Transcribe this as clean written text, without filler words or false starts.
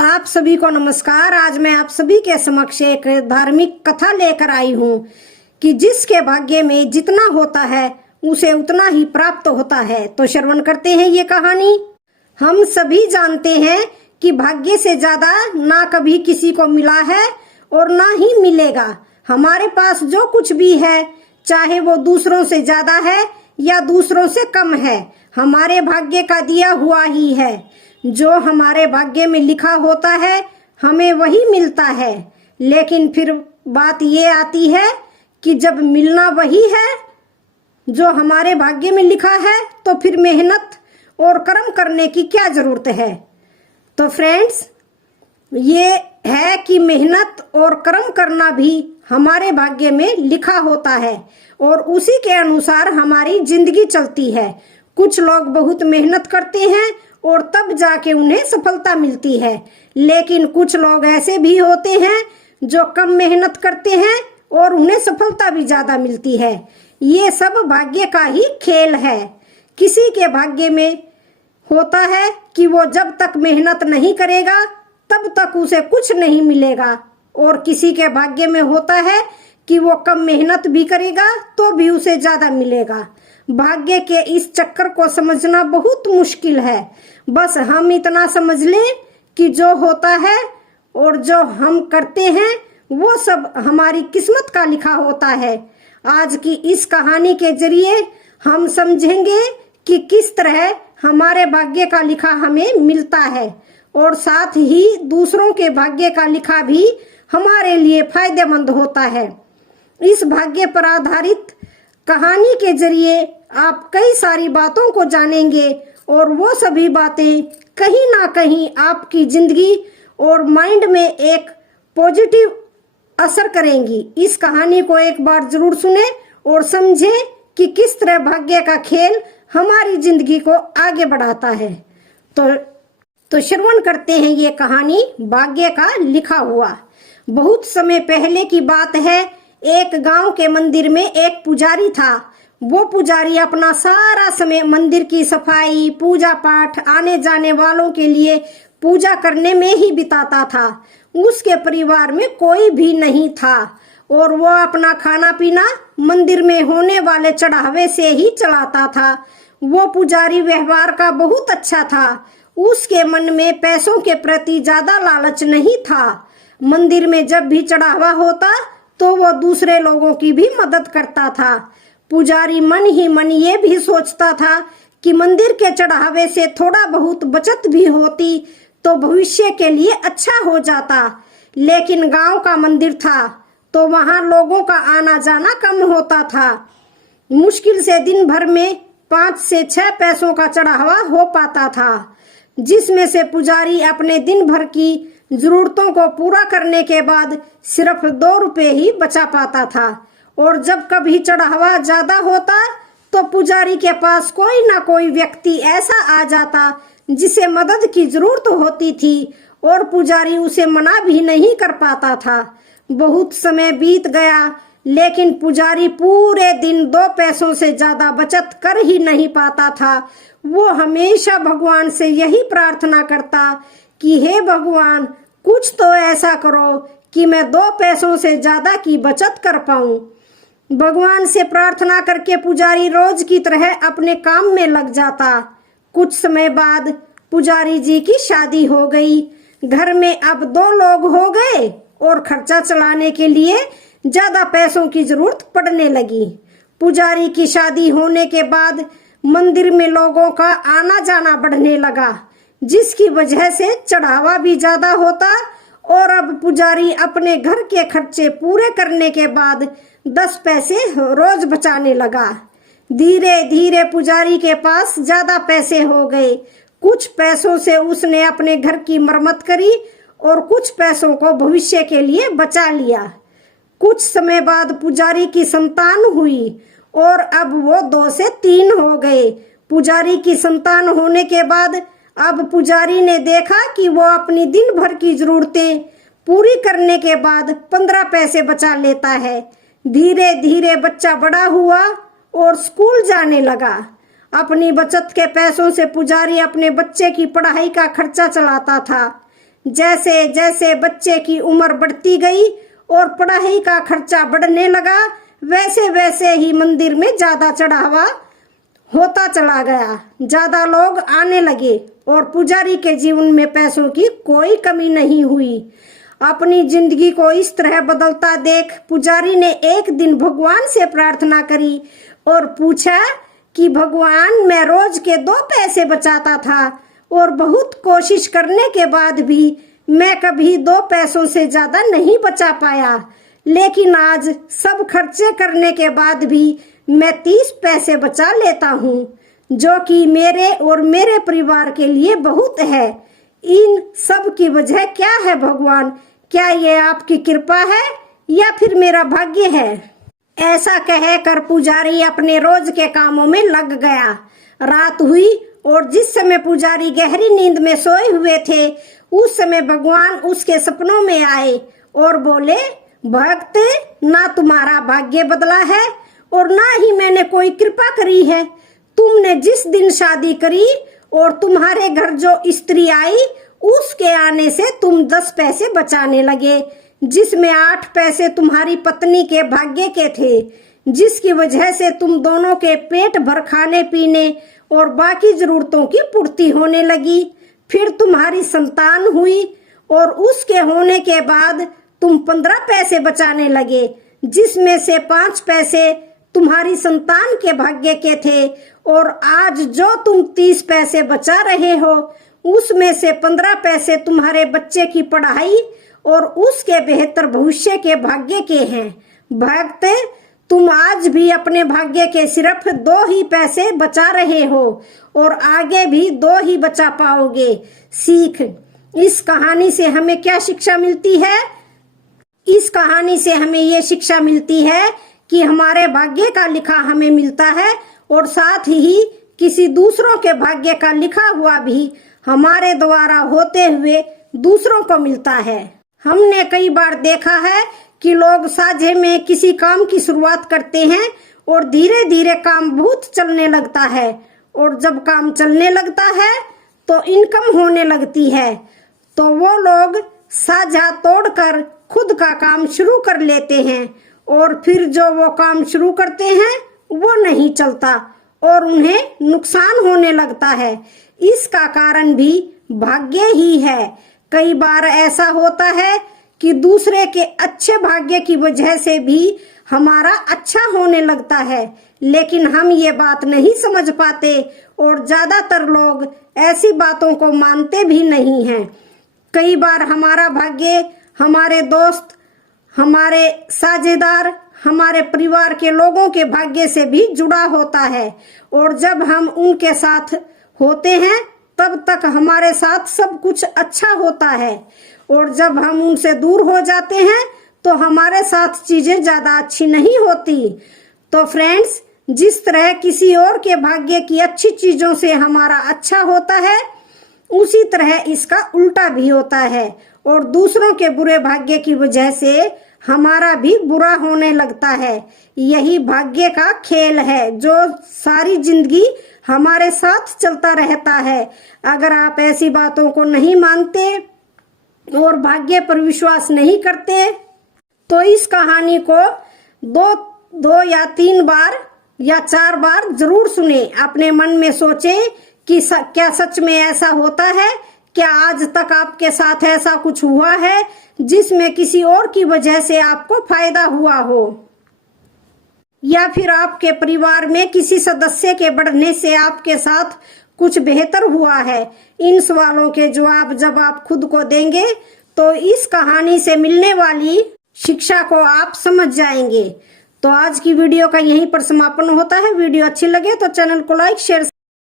आप सभी को नमस्कार। आज मैं आप सभी के समक्ष एक धार्मिक कथा लेकर आई हूँ कि जिसके भाग्य में जितना होता है उसे उतना ही प्राप्त होता है। तो श्रवण करते हैं ये कहानी। हम सभी जानते हैं कि भाग्य से ज्यादा ना कभी किसी को मिला है और ना ही मिलेगा। हमारे पास जो कुछ भी है, चाहे वो दूसरों से ज्यादा है या दूसरों से कम है, हमारे भाग्य का दिया हुआ ही है। जो हमारे भाग्य में लिखा होता है हमें वही मिलता है। लेकिन फिर बात ये आती है कि जब मिलना वही है जो हमारे भाग्य में लिखा है, तो फिर मेहनत और कर्म करने की क्या जरूरत है। तो फ्रेंड्स, ये है कि मेहनत और कर्म करना भी हमारे भाग्य में लिखा होता है और उसी के अनुसार हमारी जिंदगी चलती है। कुछ लोग बहुत मेहनत करते हैं और तब जाके उन्हें सफलता मिलती है, लेकिन कुछ लोग ऐसे भी होते हैं जो कम मेहनत करते हैं और उन्हें सफलता भी ज्यादा मिलती है। ये सब भाग्य का ही खेल है। किसी के भाग्य में होता है कि वो जब तक मेहनत नहीं करेगा तब तक उसे कुछ नहीं मिलेगा, और किसी के भाग्य में होता है कि वो कम मेहनत भी करेगा तो भी उसे ज्यादा मिलेगा। भाग्य के इस चक्कर को समझना बहुत मुश्किल है। बस हम इतना समझ लें कि जो होता है और जो हम करते हैं वो सब हमारी किस्मत का लिखा होता है। आज की इस कहानी के जरिए हम समझेंगे कि किस तरह हमारे भाग्य का लिखा हमें मिलता है और साथ ही दूसरों के भाग्य का लिखा भी हमारे लिए फायदेमंद होता है। इस भाग्य पर आधारित कहानी के जरिए आप कई सारी बातों को जानेंगे और वो सभी बातें कहीं ना कहीं आपकी जिंदगी और माइंड में एक पॉजिटिव असर करेंगी। इस कहानी को एक बार जरूर सुने और समझें कि किस तरह भाग्य का खेल हमारी जिंदगी को आगे बढ़ाता है। तो श्रवण करते हैं ये कहानी, भाग्य का लिखा हुआ। बहुत समय पहले की बात है। एक गांव के मंदिर में एक पुजारी था। वो पुजारी अपना सारा समय मंदिर की सफाई, पूजा पाठ, आने जाने वालों के लिए पूजा करने में ही बिताता था। उसके परिवार में कोई भी नहीं था और वो अपना खाना पीना मंदिर में होने वाले चढ़ावे से ही चलाता था। वो पुजारी व्यवहार का बहुत अच्छा था। उसके मन में पैसों के प्रति ज्यादा लालच नहीं था। मंदिर में जब भी चढ़ावा होता तो वो दूसरे लोगों की भी मदद करता था। पुजारी मन ही मन ये भी सोचता था कि मंदिर के चढ़ावे से थोड़ा बहुत बचत भी होती तो भविष्य के लिए अच्छा हो जाता। लेकिन गांव का मंदिर था तो वहां लोगों का आना जाना कम होता था। मुश्किल से दिन भर में 5 से 6 पैसों का चढ़ावा हो पाता था, जिसमें से पुजारी अपने दिन भर की जरूरतों को पूरा करने के बाद सिर्फ 2 रुपए ही बचा पाता था। और जब कभी चढ़ावा ज्यादा होता तो पुजारी के पास कोई ना कोई व्यक्ति ऐसा आ जाता जिसे मदद की जरूरत होती थी और पुजारी उसे मना भी नहीं कर पाता था। बहुत समय बीत गया, लेकिन पुजारी पूरे दिन 2 पैसों से ज्यादा बचत कर ही नहीं पाता था। वो हमेशा भगवान से यही प्रार्थना करता कि हे भगवान, कुछ तो ऐसा करो कि मैं 2 पैसों से ज्यादा की बचत कर पाऊं। भगवान से प्रार्थना करके पुजारी रोज की तरह अपने काम में लग जाता। कुछ समय बाद पुजारी जी की शादी हो गई। घर में अब 2 लोग हो गए और खर्चा चलाने के लिए ज्यादा पैसों की जरूरत पड़ने लगी। पुजारी की शादी होने के बाद मंदिर में लोगों का आना जाना बढ़ने लगा, जिसकी वजह से चढ़ावा भी ज्यादा होता। और अब पुजारी अपने घर के खर्चे पूरे करने के बाद 10 पैसे रोज बचाने लगा। धीरे धीरे पुजारी के पास ज्यादा पैसे हो गए। कुछ पैसों से उसने अपने घर की मरम्मत करी और कुछ पैसों को भविष्य के लिए बचा लिया। कुछ समय बाद पुजारी की संतान हुई और अब वो 2 से 3 हो गए। पुजारी की संतान होने के बाद अब पुजारी ने देखा कि वो अपनी दिन भर की जरूरतें पूरी करने के बाद 15 पैसे बचा लेता है। धीरे धीरे बच्चा बड़ा हुआ और स्कूल जाने लगा। अपनी बचत के पैसों से पुजारी अपने बच्चे की पढ़ाई का खर्चा चलाता था। जैसे जैसे बच्चे की उम्र बढ़ती गई और पढ़ाई का खर्चा बढ़ने लगा, वैसे वैसे ही मंदिर में ज्यादा चढ़ावा होता चला गया। ज्यादा लोग आने लगे और पुजारी के जीवन में पैसों की कोई कमी नहीं हुई। अपनी जिंदगी को इस तरह बदलता देख पुजारी ने एक दिन भगवान से प्रार्थना करी और पूछा कि भगवान, मैं रोज के 2 पैसे बचाता था और बहुत कोशिश करने के बाद भी मैं कभी 2 पैसों से ज्यादा नहीं बचा पाया, लेकिन आज सब खर्चे करने के बाद भी मैं 30 पैसे बचा लेता हूँ, जो कि मेरे और मेरे परिवार के लिए बहुत है। इन सब की वजह क्या है भगवान? क्या ये आपकी कृपा है या फिर मेरा भाग्य है? ऐसा कहकर पुजारी अपने रोज के कामों में लग गया। रात हुई और जिस समय पुजारी गहरी नींद में सोए हुए थे, उस समय भगवान उसके सपनों में आए और बोले, भक्त, ना तुम्हारा भाग्य बदला है और ना ही मैंने कोई कृपा करी है। तुमने जिस दिन शादी करी और तुम्हारे घर जो स्त्री आई, उसके आने से तुम 10 पैसे बचाने लगे, जिसमें 8 पैसे तुम्हारी पत्नी के भाग्य के थे, जिसकी वजह से तुम दोनों के पेट भर खाने पीने और बाकी जरूरतों की पूर्ति होने लगी। फिर तुम्हारी संतान हुई और उसके होने के बाद तुम 15 पैसे बचाने लगे, जिसमें से 5 पैसे तुम्हारी संतान के भाग्य के थे, और आज जो तुम 30 पैसे बचा रहे हो, उसमें से 15 पैसे तुम्हारे बच्चे की पढ़ाई और उसके बेहतर भविष्य के भाग्य के हैं। भक्त, तुम आज भी अपने भाग्य के सिर्फ 2 ही पैसे बचा रहे हो और आगे भी 2 ही बचा पाओगे। सीख, इस कहानी से हमें क्या शिक्षा मिलती है? इस कहानी से हमें ये शिक्षा मिलती है कि हमारे भाग्य का लिखा हमें मिलता है और साथ ही किसी दूसरों के भाग्य का लिखा हुआ भी हमारे द्वारा होते हुए दूसरों को मिलता है। हमने कई बार देखा है कि लोग साझे में किसी काम की शुरुआत करते हैं और धीरे धीरे काम बहुत चलने लगता है, और जब काम चलने लगता है तो इनकम होने लगती है, तो वो लोग साझा तोड़कर खुद का काम शुरू कर लेते हैं, और फिर जो वो काम शुरू करते हैं वो नहीं चलता और उन्हें नुकसान होने लगता है। इसका कारण भी भाग्य ही है। कई बार ऐसा होता है कि दूसरे के अच्छे भाग्य की वजह से भी हमारा अच्छा होने लगता है, लेकिन हम ये बात नहीं समझ पाते और ज्यादातर लोग ऐसी बातों को मानते भी नहीं हैं। कई बार हमारा भाग्य हमारे दोस्त, हमारे साझेदार, हमारे परिवार के लोगों के भाग्य से भी जुड़ा होता है, और जब हम उनके साथ होते हैं तब तक हमारे साथ सब कुछ अच्छा होता है, और जब हम उनसे दूर हो जाते हैं तो हमारे साथ चीजें ज्यादा अच्छी नहीं होती। तो फ्रेंड्स, जिस तरह किसी और के भाग्य की अच्छी चीजों से हमारा अच्छा होता है, उसी तरह इसका उल्टा भी होता है, और दूसरों के बुरे भाग्य की वजह से हमारा भी बुरा होने लगता है। यही भाग्य का खेल है जो सारी जिंदगी हमारे साथ चलता रहता है। अगर आप ऐसी बातों को नहीं मानते और भाग्य पर विश्वास नहीं करते, तो इस कहानी को 2 या 3 बार या 4 बार जरूर सुने। अपने मन में सोचे कि क्या सच में ऐसा होता है? क्या आज तक आपके साथ ऐसा कुछ हुआ है जिसमें किसी और की वजह से आपको फायदा हुआ हो, या फिर आपके परिवार में किसी सदस्य के बढ़ने से आपके साथ कुछ बेहतर हुआ है? इन सवालों के जवाब जब आप खुद को देंगे तो इस कहानी से मिलने वाली शिक्षा को आप समझ जाएंगे। तो आज की वीडियो का यहीं पर समापन होता है। वीडियो अच्छी लगे तो चैनल को लाइक, शेयर